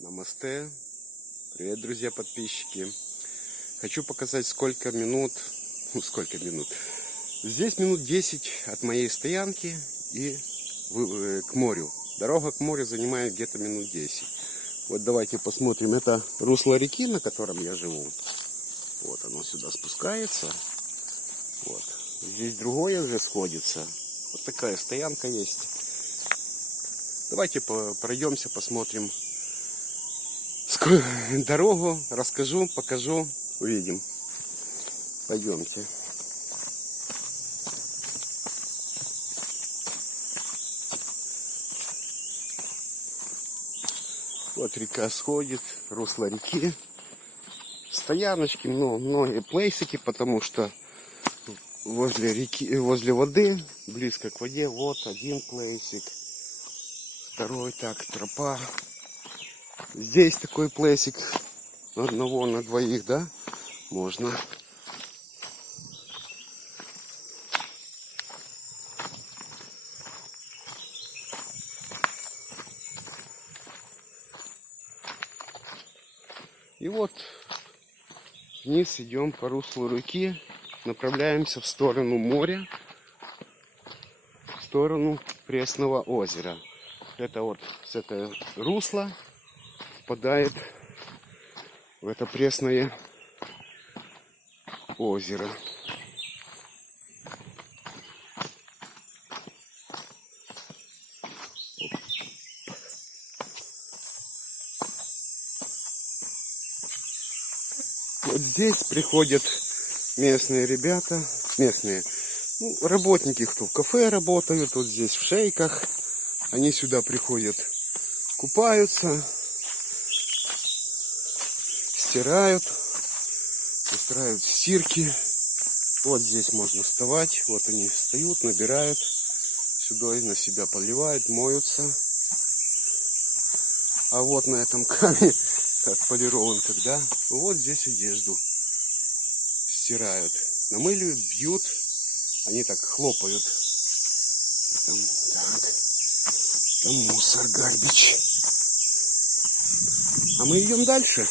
Намасте. Привет, друзья, подписчики. Хочу показать, сколько минут. Здесь минут 10 от моей стоянки и к морю. Дорога к морю занимает где-то минут 10. Вот давайте посмотрим. Это русло реки, на котором я живу. Вот оно сюда спускается. Вот. Здесь другое уже сходится. Вот такая стоянка есть. Давайте пройдемся, посмотрим дорогу, расскажу, покажу, увидим. Пойдемте. Вот река сходит, русло реки. Стояночки, многие плейсики, потому что возле реки, возле воды, близко к воде, вот один плейсик, второй, так, тропа. Здесь такой плейсик на одного, на двоих, да, можно. И вот вниз идем по руслу реки, направляемся в сторону моря, в сторону Пресного озера. Это вот с этого русла впадает в это Пресное озеро. Вот здесь приходят местные ребята, работники, кто в кафе работают, вот здесь в шейках. Они сюда приходят, купаются, стирают, устраивают стирки. Вот здесь можно вставать, вот они встают, набирают, сюда на себя поливают, моются. А вот на этом камне отполирован, когда вот здесь одежду стирают, намыливают, бьют, они так хлопают. Там мусор, гарбич. А мы идем дальше.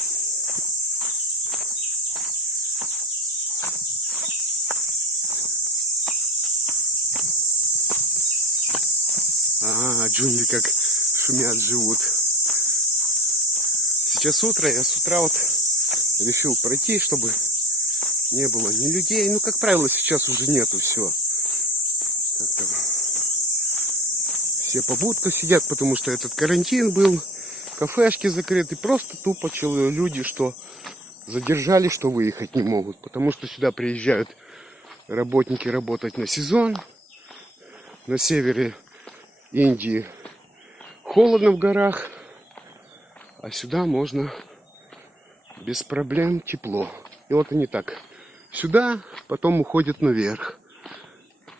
Джунгли как шумят, живут. Сейчас утро, я с утра вот решил пройти, чтобы не было ни людей. Ну, как правило, сейчас уже нету все. Все по будкам сидят, потому что этот карантин был. Кафешки закрыты. Просто тупо люди, что задержали, что выехать не могут. Потому что сюда приезжают работники работать на сезон. На севере Индии холодно в горах. А сюда можно без проблем, тепло. И вот они так сюда, потом уходят наверх.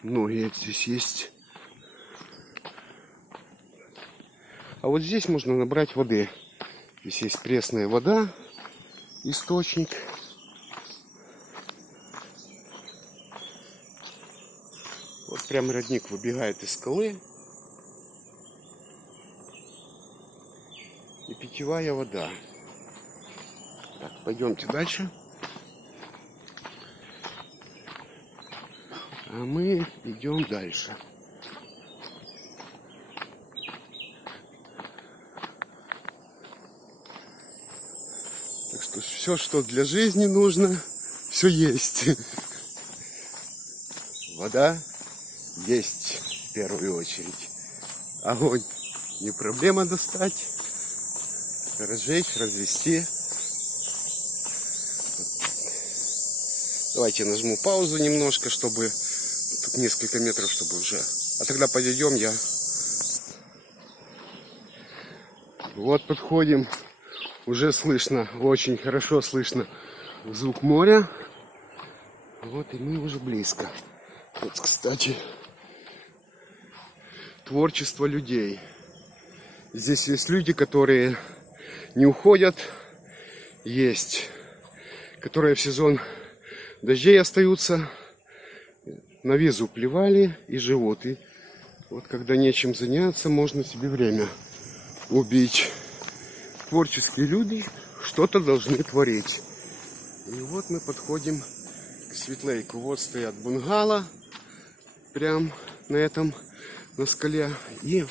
Многие здесь есть. А вот здесь можно набрать воды. Здесь есть пресная вода, источник. Вот прям родник выбегает из скалы. И питьевая вода. Так, пойдемте дальше. А мы идем дальше. Так что все, что для жизни нужно, все есть. Вода есть в первую очередь. Огонь не проблема достать, разжечь, развести. Давайте я нажму паузу немножко, чтобы тут несколько метров, чтобы уже. А тогда подойдем я. Вот подходим. Уже слышно, очень хорошо слышно звук моря. Вот и мы уже близко. Вот, кстати, творчество людей. Здесь есть люди, которые не уходят. Есть, которые в сезон дождей остаются. На визу плевали и живут. И вот когда нечем заняться, можно себе время убить. творческие люди что-то должны творить. И вот мы подходим к Свитлейку. Вот стоят бунгало прям на скале. И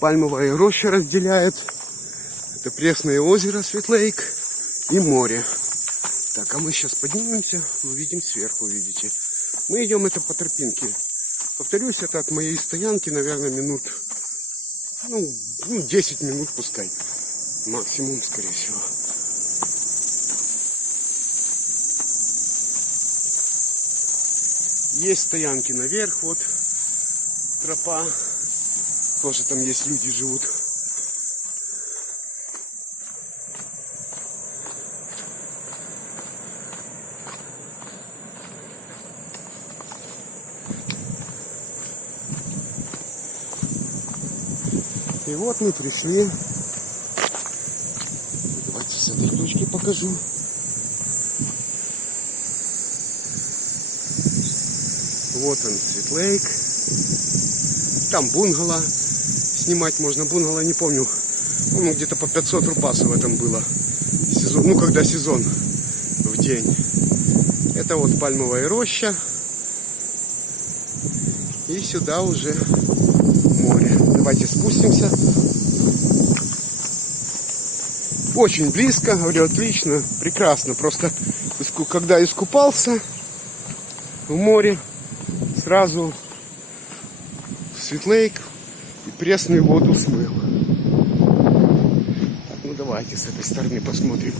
пальмовая роща разделяет. Это пресное озеро Свитлейк и море. Так, а мы сейчас поднимемся, увидим сверху, видите. Мы идем это по тропинке. Повторюсь, это от моей стоянки, наверное, минут, 10 минут пускай. Максимум, скорее всего. Есть стоянки наверх, вот тропа. Тоже там есть люди живут. И вот мы пришли. Давайте с этой точки покажу. Вот он, Свитлейк. Там бунгало. Снимать можно. Бунгало не помню. Где-то по 500 рупасов в этом было. Когда сезон в день. Это вот пальмовая роща. И сюда уже море. Давайте спустимся. Очень близко, говорю, отлично, прекрасно. Просто когда искупался в море, сразу в Свитлейк и пресную воду смыл. Так, ну давайте с этой стороны посмотрим.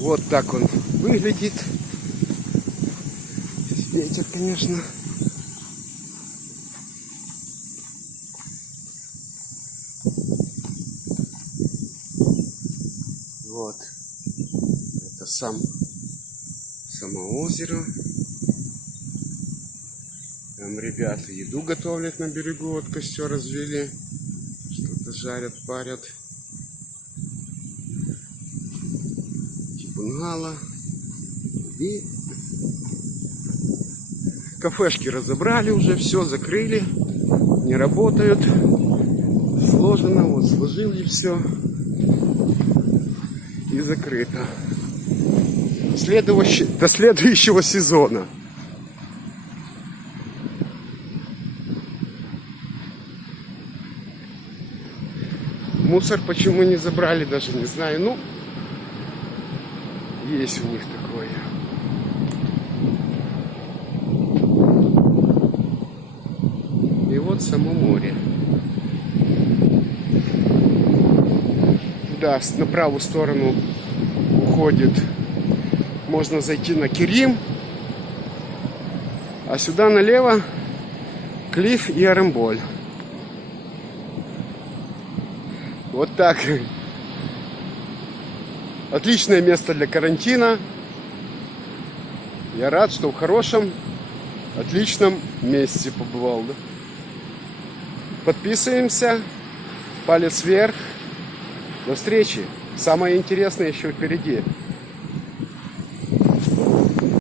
Вот так он выглядит. Ветер, конечно. Вот. Это само озеро. Там ребята еду готовят на берегу. Вот костер развели. Что-то жарят, парят. Бунгало. И кафешки разобрали уже, все закрыли, не работают, сложено, вот сложили все и закрыто. До следующего сезона. Мусор почему не забрали, даже не знаю, есть у них такое. И вот само море. Туда, на правую сторону уходит. Можно зайти на Керим. А сюда налево Клифф и Арамболь. Вот так. Отличное место для карантина. Я рад, что в хорошем, отличном месте побывал. Да? Подписываемся. Палец вверх. До встречи. Самое интересное еще впереди.